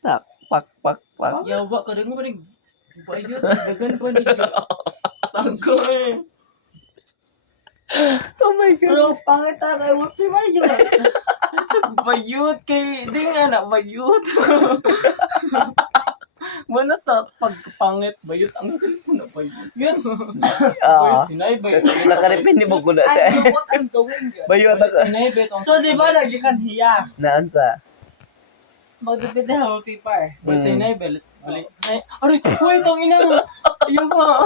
Tak, pak. Yawa ka rin mo rin. Bayot, dagan pa nila. Tago eh. Oh my God. Pero pangit kay Wolfie Mario. Asa bayot kay, di nga na bayot. Wala sa pagpangit, bayot ang cellphone na bayot. Yun. Ah, Tinay bayot. nakaripin ni mo ko na siya. I know what I'm doing. Bayo na ka. Tinay bayot ang So, di ba lagi kan hiya? Naan sa? Magdipende sa Wolfie Par. Bayot tinay bayot. Balik. Aray, wait, ang ina mo. Ayaw ba?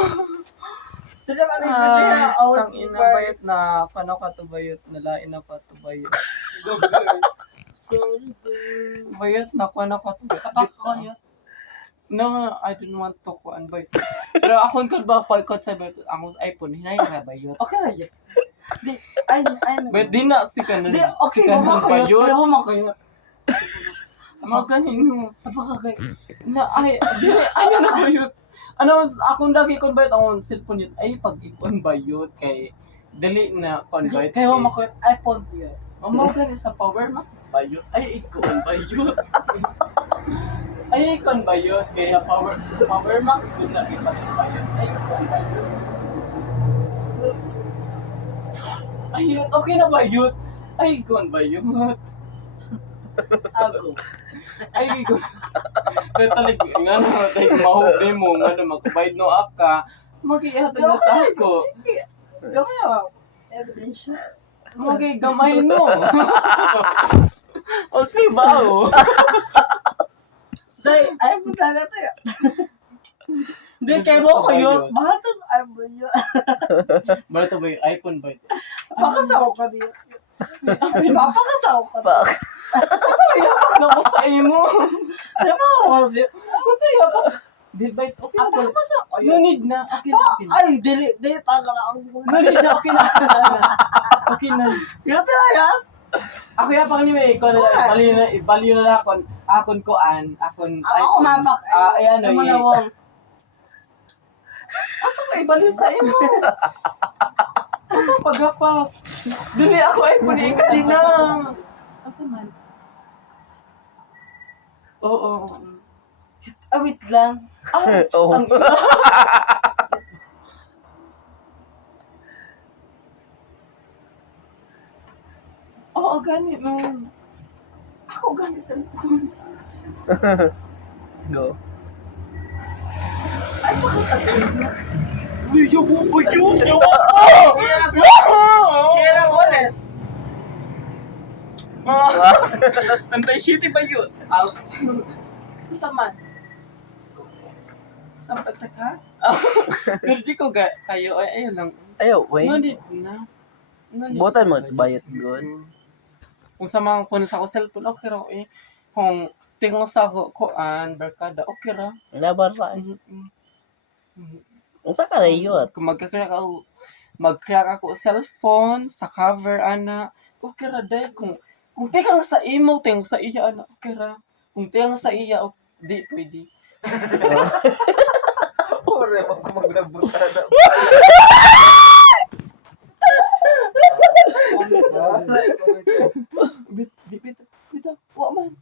Sila magdipende sa Ang Wolfie ina Par. bayot na, paano ka to bayot? Nalain na pa to bayot. Sorry. Bayot na, paano ka to bayot? Kapak ko yun. No, I didn't want to kuan bayot. Pero akong ko ba boycott sa bayot? Ang iPhone, hinay ka bayot. Okay na yun. Di, I know. Bayot din na, si kanan. Di, okay, mama kayo. Kaya mama kayo. Mga kanino. Napakagay. Na, ay, ano na bayot? Ano, akong lagi kon bayot, akong cellphone yun. Ay, pag-ipon bayot kay dali na kon bayot. Kaya mama kayo. iPhone yun. Mama gani sa power ma bayot. Ay, ikon bayot. Ay, ikon bayot. Kaya sa power ma kung na ipalit bayot. Ay, ikon bayot. Ay, okay na bayot. Ay, ikon bayot. Ako. Ay, ikon. Kaya talaga, nga naman tayo mahuli mo, nga naman, kubayad no up ka, mag-ihatag na sa ako. Gamay ako. Evidence. Mag-igamay no. Okay ba, oh? Say, iPhone talaga tayo. Hindi, kaya mo kayo. Mahal to iPhone yun. Bala to ba yung iPhone ba ito? Papakasaw ka niyo. Papakasaw ka. Pak. Masaya pa na ko sa imo. Di ba ako kasi? Masaya pa. Di ba ito? Okay na ba? Papakasaw ka No yun. need na. Okay na. Okay na. Ay, dili, taga na ako. No need na. Okay na. Okay na. Yun talaga. Ako yan pang niyo eh. Baliw na lang akon koan. Akon. Ako mamak. Ayan o. Ano na wong. Asa ka ibaliw sa imo? Asa pagapak? Dili ako ay puni ka din na. Asa man? Oo. Wait lang. Ouch! Oh. Ang ina. Oo, gani no. Ako gani sa cellphone. Go. Ay, pakatagal na. Uy, yung bubo yun! Yung Kaya na ulit. Antay-shitty ba yun? Sa man? Sa pagtaka? Pero di ko kayo, ay ayun lang. Ayaw, wait. No need na. No need. Butan mo, it's bayot good. Kung sa mga kung sa ko cellphone, okay ra eh. Kung tingnan sa koan, barkada, okay ra. Laban ra. Ang sa karayot. Kung mag-crack ako cellphone, sa cover, ana, okay ra day. Kung tingnan sa imo, tingnan sa iya, ana, okay ra. Kung tingnan sa iya, di, pwede. Ore, maglabutan na. Bitaw, wa man.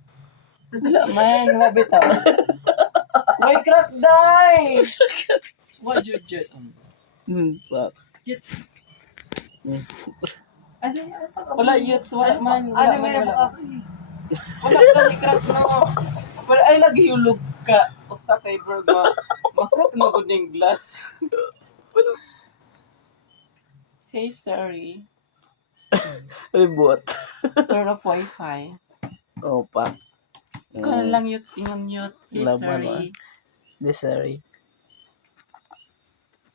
Wala man, wa bitaw. May crack die! Wa jud. Pak. Ano yan? Wala yut, wala man. Ano Wala nga man, yung wala. mga Wala ka ni crack no. Pero ay lagi hulog ka. Usa kay bro ma-crack na gud ning glass. Hey, sorry. Reboot. Turn off wifi. Oh, pak. Ikaw na lang yut, ingon yut. Hey, Laban, sorry. Sorry.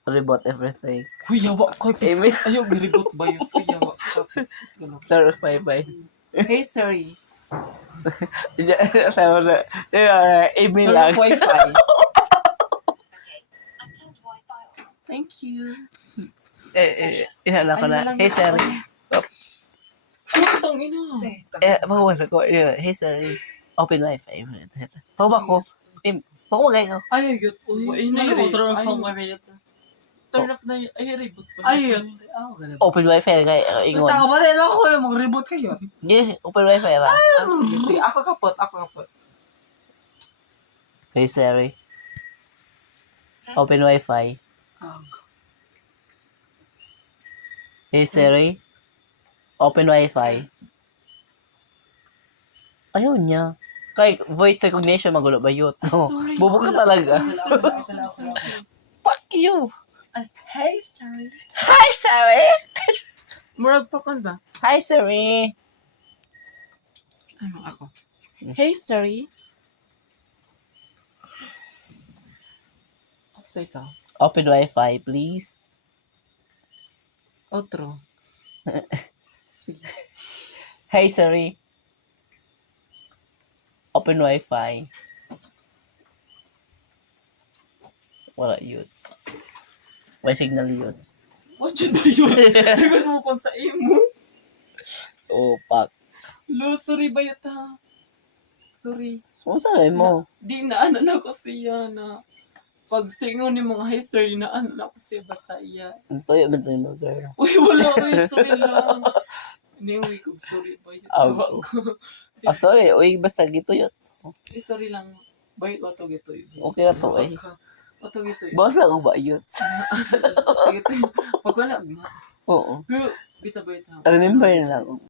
Reboot everything. Huy, yawa ko. Amy. Ayaw, giribot ba yun? Huy, yawa. Tapos, ganun. Sorry, bye-bye. Hey, sorry. Sama sa... Amy Turn lang. off wifi. Thank you. Ihala ko na. Hey, sorry. Ano itong ina? Pagkawas ako. Hey, sorry. Open wifi. Pagkawa ko. Pagkawa kayo. Ay, yun. Ay, na-reboot. Turn off Ay. ang mariyat. Turn off na yun. Ay, reboot pa. Ay, yun. Ganun. Open wifi na kayo. Ingon. Tao ba rin ako eh, mag-reboot kayo. Hindi, open wifi na. Sige. Ako kapot. Hey Siri. Open Wi-Fi. Ag. Hey Siri. Open Wi-Fi. Ayaw niya. Kay voice recognition magulo ba yun? No. sorry. Bubo ka talaga. Sorry. Fuck you. Hey, sorry. Hi Siri. Murag pa kon ba? Hi Siri. Ano ako? Hey, sorry. Sa ikaw. Open Wi-Fi, please. Outro. Sige. Hey Siri. Open Wi-Fi. Wala youths. May signal youths. What yun ba yun? Dagat mo pa sa imo. Oh, fuck. Lo, sorry ba yun ha? Sorry. Kung saan mo? Di naanan ako siya na pag singon ni mga hi sir, naanan ako siya basta iya. Tuyo ba tayo mag-girl? Uy, wala ko yung sorry lang. Hindi yung week of sorry ba yun? Ah, Tawa ko. Ah, sorry. Uy, basta gito yun. Eh, sorry lang. Bayit wato gito yun. Okay na to eh. Wato gito yun. Boss lang ba youths? Sige to. Pag wala, Oo. pero bita ba ito? Remember na lang.